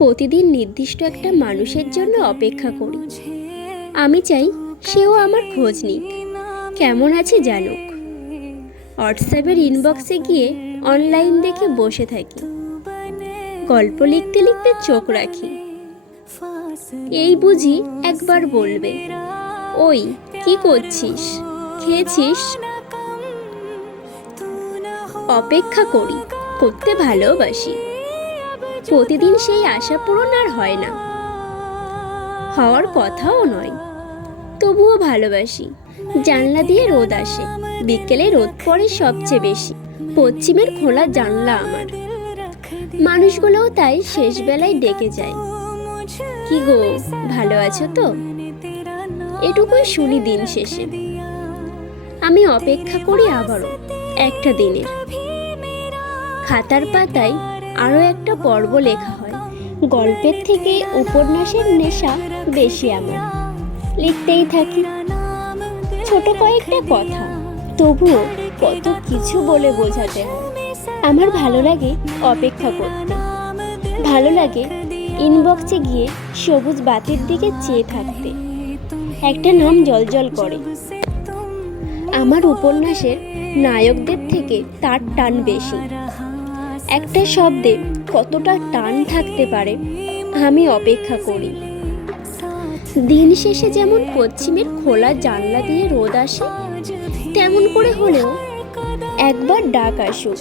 প্রতিদিন নির্দিষ্ট একটা মানুষের জন্য অপেক্ষা করি। আমি চাই সেও আমার খোঁজ নিক, কেমন আছে জানুক। হোয়াটসঅ্যাপের ইনবক্সে গিয়ে অনলাইন দেখে বসে থাকি, গল্প লিখতে লিখতে চোখ রাখি। এই বুঝি একবার বলবে, ওই কি করছিস, খেয়েছিস? অপেক্ষা করি, করতে ভালোবাসি। প্রতিদিন সেই আশা পূরণ আর হয় না, হওয়ার কথাও নয়, তবুও ভালোবাসি। জানলা দিয়ে রোদ আসে, বিকেলে রোদ পড়ে সবচেয়ে বেশি। পশ্চিমের খোলা জানলা আমার, মানুষগুলোও তাই শেষ বেলায় ডেকে যায়, কি গো ভালো আছো তো? এটুকুই শুনি দিন শেষে। আমি অপেক্ষা করি আবারও একটা দিনের। খাতার পাতায় আরও একটা পর্ব লেখা হয়। গল্পের থেকে উপন্যাসের নেশা বেশি আমার। লিখতেই থাকি ছোট কয়েকটা কথা, তবুও কত কিছু বলে বোঝাতে হয়। আমার ভালো লাগে অপেক্ষা করতে, ভালো লাগে ইনবক্সে গিয়ে সবুজ বাতির দিকে চেয়ে থাকতে। একটা নাম জলজল করে। আমার উপন্যাসের নায়কদের থেকে তার টান বেশি। একটা শব্দে কতটা টান থাকতে পারে আমি অপেক্ষা করি। দিন শেষে যেমন পশ্চিমের খোলা জানলা দিয়ে রোদ আসে, তেমন করে হলেও একবার ডাক আসুক।